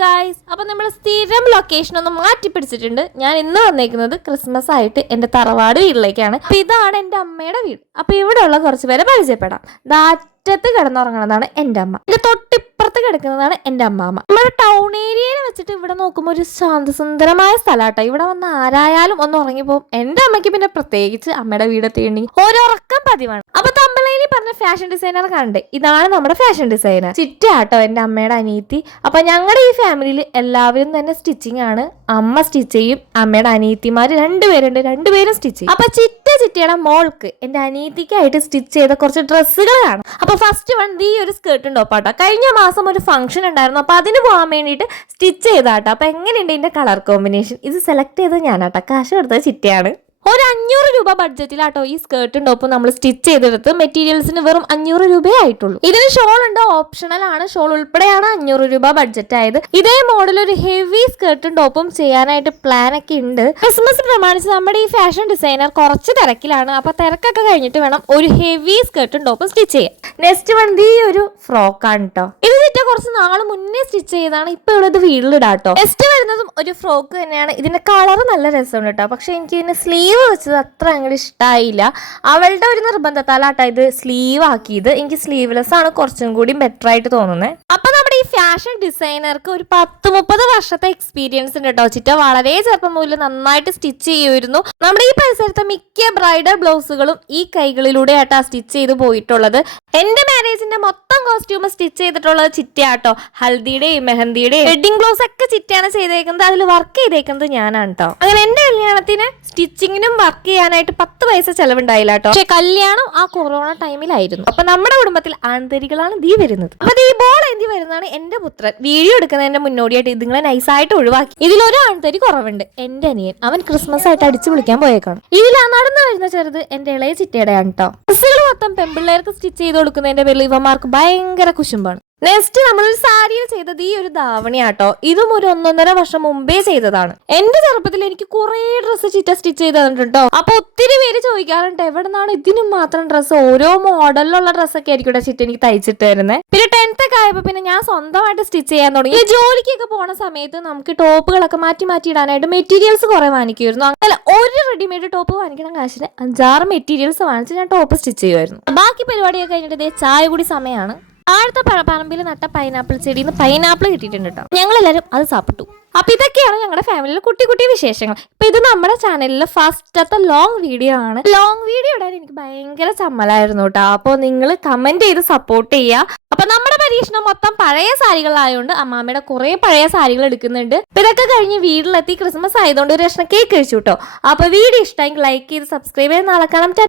Guys, അപ്പോൾ നമ്മൾ സ്ഥിരം ലൊക്കേഷൻ ഒന്ന് മാറ്റി പിടിച്ചിട്ടുണ്ട്. ഞാൻ ഇന്ന് വന്നേക്കുന്നത് ക്രിസ്മസ് ആയിട്ട് എൻ്റെ തറവാട് വീട്ടിലേക്കാണ്. അപ്പോൾ ഇതാണ് എൻ്റെ അമ്മയുടെ വീട്. അപ്പോൾ ഇവിടെയുള്ള കുറച്ച് പേരെ പരിചയപ്പെടാം. അറ്റത്ത് കിടന്നുറങ്ങുന്നതാണ് എൻ്റെ അമ്മ. ഇതിന്റെ തൊട്ടിപ്പുറത്ത് കിടക്കുന്നതാണ് എൻ്റെ അമ്മാമ്മ. നമ്മുടെ ടൗൺ ഏരിയയിൽ വെച്ചിട്ട് ഇവിടെ നോക്കുമ്പോൾ ഒരു ശാന്തസുന്ദരമായ സ്ഥലമാട്ടോ. ഇവിടെ വന്ന് ആരായാലും ഒന്ന് ഉറങ്ങിപ്പോകും. എൻ്റെ അമ്മയ്ക്ക് പിന്നെ പ്രത്യേകിച്ച് അമ്മയുടെ വീടെത്തിയുണ്ടെങ്കിൽ ഓരോറക്കം പതിവാണ്. അപ്പൊ തമ്പലയിൽ പറഞ്ഞ ഫാഷൻ ഡിസൈനർ കണ്ടേ, ഇതാണ് നമ്മുടെ ഫാഷൻ ഡിസൈനർ ചിറ്റാട്ടോ, എൻ്റെ അമ്മയുടെ അനിയത്തി. അപ്പൊ ഞങ്ങളുടെ ഈ ഫാമിലിയിൽ എല്ലാവരും തന്നെ സ്റ്റിച്ചിങ് ആണ്. അമ്മ സ്റ്റിച്ച് ചെയ്യും, അമ്മയുടെ അനിയത്തിമാര് രണ്ടുപേരും സ്റ്റിച്ച് ചെയ്യും. അപ്പൊ ചിറ്റയുടെ മോൾക്ക് എൻ്റെ അനിയത്തിക്കായിട്ട് സ്റ്റിച്ച് ചെയ്ത കുറച്ച് ഡ്രസ്സുകൾ കാണാം. അപ്പൊ ഫസ്റ്റ് വൺ ഈ ഒരു സ്കേർട്ട് ഉണ്ടോ പാട്ടോ, കഴിഞ്ഞ മാസം ഒരു ഫംഗ്ഷൻ ഉണ്ടായിരുന്നു. അപ്പൊ അതിന് പോകാൻ വേണ്ടിയിട്ട് സ്റ്റിച്ച് ചെയ്താട്ടോ. അപ്പൊ എങ്ങനെയുണ്ട് ഇതിന്റെ കളർ കോമ്പിനേഷൻ? ഇത് സെലക്ട് ചെയ്തത് ഞാനാട്ടോ, കാശ് കൊടുത്തത് ചിറ്റയാണ്. ഒരു 500 രൂപ ബഡ്ജറ്റിലാട്ടോ ഈ സ്കേർട്ടും ടോപ്പും നമ്മൾ സ്റ്റിച്ച് ചെയ്തെടുത്ത്. മെറ്റീരിയൽസിന് വെറും 500 രൂപയേ ആയിട്ടുള്ളൂ. ഇതിന് ഷോൾ ഉണ്ട്, ഓപ്ഷണൽ ആണ്. ഷോൾ ഉൾപ്പെടെയാണ് 500 രൂപ ബഡ്ജറ്റ് ആയത്. ഇതേ മോഡൽ ഒരു ഹെവി സ്കേർട്ടും ടോപ്പും ചെയ്യാനായിട്ട് പ്ലാൻ ഒക്കെ ഉണ്ട്. ക്രിസ്മസ് പ്രമാണിച്ച് നമ്മുടെ ഈ ഫാഷൻ ഡിസൈനർ കുറച്ച് തിരക്കിലാണ്. അപ്പൊ തിരക്കൊക്കെ കഴിഞ്ഞിട്ട് വേണം ഒരു ഹെവി സ്കേർട്ടും ടോപ്പും സ്റ്റിച്ച് ചെയ്യാൻ. നെക്സ്റ്റ് വൺ ഈ ഒരു ഫ്രോക്കാണ് കേട്ടോ. ഇത് കുറച്ച് നാൾ മുന്നേ സ്റ്റിച്ച് ചെയ്താണ്. ഇപ്പൊ ഉള്ളത് വീട്ടിലിടാട്ടോ. നെക്സ്റ്റ് വരുന്നതും ഒരു ഫ്രോക്ക് തന്നെയാണ്. ഇതിന്റെ കളർ നല്ല രസമുണ്ട് കേട്ടോ. പക്ഷെ എനിക്ക് ഇതിന് സ്ലീവ് വെച്ചത് അത്ര അങ്ങോട്ട് ഇഷ്ടമായില്ല. അവളുടെ ഒരു നിർബന്ധത്താലാട്ടോ ഇത് സ്ലീവ് ആക്കിയത്. എനിക്ക് സ്ലീവ്ലെസ് ആണ് കുറച്ചും കൂടി ബെറ്റർ ആയിട്ട് തോന്നുന്നത്. അപ്പൊ നമ്മുടെ ഈ ഫാഷൻ ഡിസൈനർക്ക് ഒരു 10-30 വർഷത്തെ എക്സ്പീരിയൻസ് ഉണ്ട് കേട്ടോ. ചിറ്റ വളരെ ചെറുപ്പം മുതൽ നന്നായിട്ട് സ്റ്റിച്ച് ചെയ്യുമായിരുന്നു. നമ്മുടെ ഈ പരിസരത്തെ മിക്ക ബ്രൈഡൽ ബ്ലൗസുകളും ഈ കൈകളിലൂടെ ആട്ടാ സ്റ്റിച്ച് ചെയ്ത് പോയിട്ടുള്ളത്. എന്റെ മാരേജിന്റെ മൊത്തം കോസ്റ്റ്യൂം സ്റ്റിച്ച് ചെയ്തിട്ടുള്ളത് ചിറ്റയാട്ടോ. ഹൽദിയുടെയും മെഹന്തിയുടെയും വെഡിങ് ബ്ലൗസ് ഒക്കെ ചിറ്റയാണ് ചെയ്തേക്കുന്നത്. അതിൽ വർക്ക് ചെയ്തേക്കുന്നത് ഞാനാണ് കേട്ടോ. അങ്ങനെ എന്റെ കല്യാണത്തിന് സ്റ്റിച്ചിങ്ങിനും വർക്ക് ചെയ്യാനായിട്ട് 10 പൈസ ചെലവുണ്ടായില്ല കേട്ടോ. പക്ഷെ കല്യാണം ആ കൊറോണ ടൈമിലായിരുന്നു. അപ്പൊ നമ്മുടെ കുടുംബത്തിൽ ആൺതരികളാണ് ദീ വരുന്നത്. അപ്പൊ ഈ ബോൾ എന്തി വരുന്നതാണ് എന്റെ പുത്രൻ. വീഡിയോ എടുക്കുന്നതിന്റെ മുന്നോടിയായിട്ട് ഇതിങ്ങളെ നൈസായിട്ട് ഒഴിവാക്കി. ഇതിലൊരു ആൺതരി കുറവുണ്ട്, എന്റെ അനിയൻ. അവൻ ക്രിസ്മസ് ആയിട്ട് അടിച്ചു വിളിക്കാൻ പോയേക്കാണ്. ഇതിലാ നടന്നു വരുന്ന ചെറുത് എന്റെ ഇളയ ചിറ്റയുടെയാണ് കേട്ടോ. ഡ്രസ്സുകൾ മൊത്തം പെമ്പിള്ളേർക്ക് സ്റ്റിച്ച് ചെയ്ത് കൊടുക്കുന്നതിന്റെ പേരിൽ ഇവന്മാർക്ക് ഭയങ്കര കുശുമ്പാണ്. നെക്സ്റ്റ് നമ്മളൊരു സാരിയിൽ ചെയ്തത് ഈ ഒരു ധാവണിയാട്ടോ. ഇതും ഒരു 1.5 വർഷം മുമ്പേ ചെയ്തതാണ്. എന്റെ ചെറുപ്പത്തിൽ എനിക്ക് കുറെ ഡ്രസ്സ് ചിറ്റ സ്റ്റിച്ച് ചെയ്ത് തന്നിട്ടുണ്ടോ. അപ്പൊ ഒത്തിരി പേര് ചോദിക്കാറുണ്ട് എവിടെ നിന്നാണ് ഇതിനും മാത്രം ഡ്രസ്സ്, ഓരോ മോഡലിലുള്ള ഡ്രസ്സൊക്കെ ആയിരിക്കും ചിറ്റ എനിക്ക് തയ്ച്ചിട്ട് വരുന്നത്. പിന്നെ 10th ഒക്കെ ആയപ്പോ പിന്നെ ഞാൻ സ്വന്തമായിട്ട് സ്റ്റിച്ച് ചെയ്യാൻ തുടങ്ങി. ഈ ജോലിക്കൊക്കെ പോണ സമയത്ത് നമുക്ക് ടോപ്പുകളൊക്കെ മാറ്റി ഇടാനായിട്ട് മെറ്റീരിയൽസ് കുറെ വാങ്ങിക്കുമായിരുന്നു. അങ്ങനെ ഒരു റെഡിമെയ്ഡ് ടോപ്പ് വാങ്ങിക്കണം കാശിന് 5-6 മെറ്റീരിയൽസ് വാങ്ങിച്ച് ഞാൻ ടോപ്പ് സ്റ്റിച്ച് ചെയ്യുമായിരുന്നു. ബാക്കി പരിപാടിയൊക്കെ കഴിഞ്ഞിട്ട് ചായ കൂടി സമയമാണ്. ആഴത്തെ പറമ്പിൽ നട്ട പൈനാപ്പിൾ ചെടിയിൽ നിന്ന് പൈനാപ്പിൾ കിട്ടിയിട്ടുണ്ട് കേട്ടോ. ഞങ്ങളെല്ലാവരും അത് സാപ്പിട്ടു. അപ്പൊ ഇതൊക്കെയാണ് ഞങ്ങളുടെ ഫാമിലിയിലെ കുട്ടി വിശേഷങ്ങൾ. ഇപ്പൊ ഇത് നമ്മുടെ ചാനലിൽ ഫസ്റ്റത്തെ ലോങ് വീഡിയോ ആണ്. ലോങ് വീഡിയോ ഇടാൻ എനിക്ക് ഭയങ്കര ചമ്മലായിരുന്നു കേട്ടോ. അപ്പോൾ നിങ്ങൾ കമന്റ് ചെയ്ത് സപ്പോർട്ട് ചെയ്യുക. അപ്പൊ നമ്മുടെ പരീക്ഷണം മൊത്തം പഴയ സാരികളായതുകൊണ്ട് അമ്മാമ്മയുടെ കുറെ പഴയ സാരികൾ എടുക്കുന്നുണ്ട്. ഇതൊക്കെ കഴിഞ്ഞ് വീട്ടിലെത്തി ക്രിസ്മസ് ആയതുകൊണ്ട് ഒരു കഷ്ണം കേക്ക് കഴിച്ചു കേട്ടോ. അപ്പൊ വീഡിയോ ഇഷ്ടമെങ്കിൽ ലൈക്ക് ചെയ്ത് സബ്സ്ക്രൈബ് ചെയ്ത് നാളെ കാണാം.